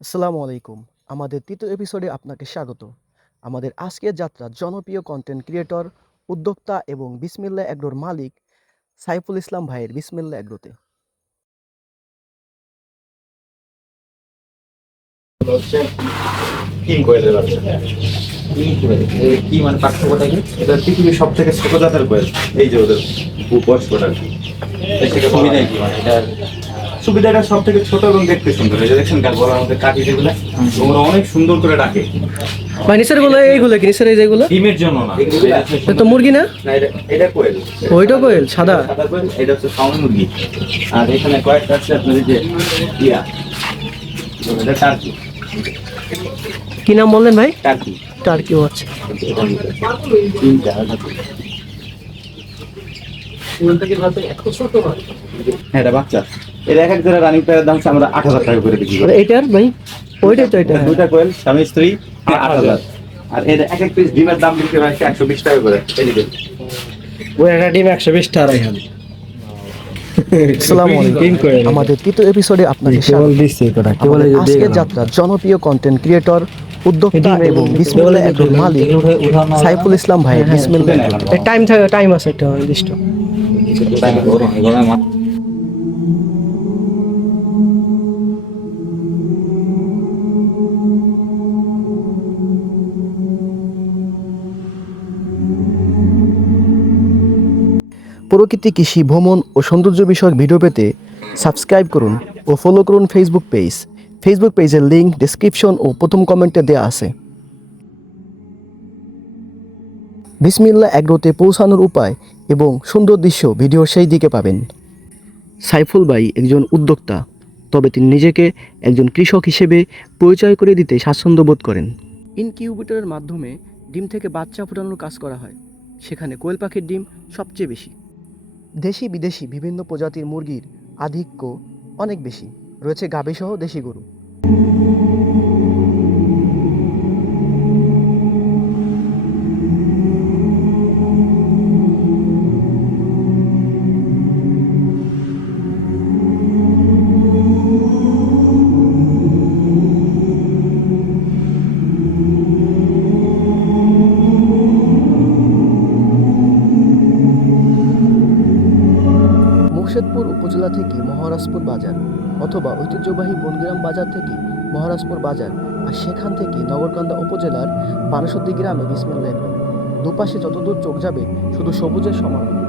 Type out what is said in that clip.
আসসালামু আলাইকুম। আমাদের ৩য় এপিসোডে আপনাকে স্বাগত। আমাদের আজকের যাত্রা জনপ্রিয় কন্টেন্ট ক্রিয়েটর, উদ্যোক্তা এবং বিসমিল্লাহ এগ্রোর মালিক সাইফুল ইসলাম ভাইয়ের বিসমিল্লাহ এগ্রোতে। হচ্ছে কিং কোয়েলের বাচ্চা। কি মানে পার্থক্যটা কি? এটা পৃথিবীর সব থেকে ছোট জাতের কোয়েল। এই যে ওদের বয়স্কটা আর কি। এর থেকে সুবিধা কি মানে এটার সুবিধাটা সব থেকে ছোট এবং দেখতে সুন্দর। এই যে দেখছেন গলার মধ্যে কাঠি যেগুলো, ওগুলো অনেক সুন্দর করে ডাকে। ভাই নিচের গুলো এইগুলো কি নিচের এই যেগুলো? ডিমের জন্য না, এটা তো মুরগি না? না এটা কোয়েল। ওইটা কোয়েল সাদা। সাদা কোয়েল, এটা হচ্ছে ফাউন মুরগি। আর এখানে কয়েকটা আছে আপনার এই যে ইয়া, এটা টার্কি। কি নাম বললেন ভাই? টার্কি। টার্কি আচ্ছা। হ্যাঁ এটা বাচ্চা। এর এক এক জোড়া রানিং পেয়ারের দাম আমরা ৮,০০০ টাকা করে বিক্রি করি। এইটার ভাই ওইটাই তো এটা। দুইটা কোয়েল স্বামী স্ত্রী ৮,০০০। আর এর এক এক পিস ডিমের দাম বিক্রি হয় ১২০ টাকা করে। এদিকে ওই একটা ডিম ১২০ টাকা এখানে। আসসালামু আলাইকুম। আমাদের ৩য় এপিসোডে আপনাকে স্বাগত। আমাদের আজকের যাত্রা জনপ্রিয় কন্টেন্ট ক্রিয়েটর, উদ্যোক্তা এবং বিসমিল্লাহ এগ্রোর মালিক সাইফুল ইসলাম ভাইয়ের বিসমিল্লাহ এগ্রোতে। টাইম আছে একটা নির্দিষ্ট। প্রকৃতি, কৃষি, ভ্রমণ ও সৌন্দর্য বিষয়ক ভিডিও পেতে সাবস্ক্রাইব করুন ও ফলো করুন ফেসবুক পেজ। ফেসবুক পেজের লিংক ডেসক্রিপশন ও প্রথম কমেন্টে দেওয়া আছে। বিসমিল্লাহ এগ্রোতে পৌঁছানোর উপায় এবং সুন্দর দৃশ্য ভিডিও সেই দিকে পাবেন। সাইফুল ভাই একজন উদ্যোক্তা, তবে তিনি নিজেকে একজন কৃষক হিসেবে পরিচয় করে দিতে স্বাচ্ছন্দ্য বোধ করেন। ইনকিউবেটরের মাধ্যমে ডিম থেকে বাচ্চা ফোটানোর কাজ করা হয়। সেখানে কোয়েল পাখির ডিম সবচেয়ে বেশি। দেশি বিদেশি বিভিন্ন প্রজাতির মুরগির আধিক্য অনেক বেশি। রয়েছে গাভীসহ দেশি গরু। মুর্শিদপুর উপজেলা থেকে মহারাজপুর বাজার, অথবা ঐতিহ্যবাহী বনগ্রাম বাজার থেকে মহারাজপুর বাজার, আর সেখান থেকে নগরকান্দা উপজেলার বানসদ্দি গ্রামে বিসমিল্লাহ এগ্রো। দুপাশে যতদূর চোখ যাবে শুধু সবুজের সমারোহ।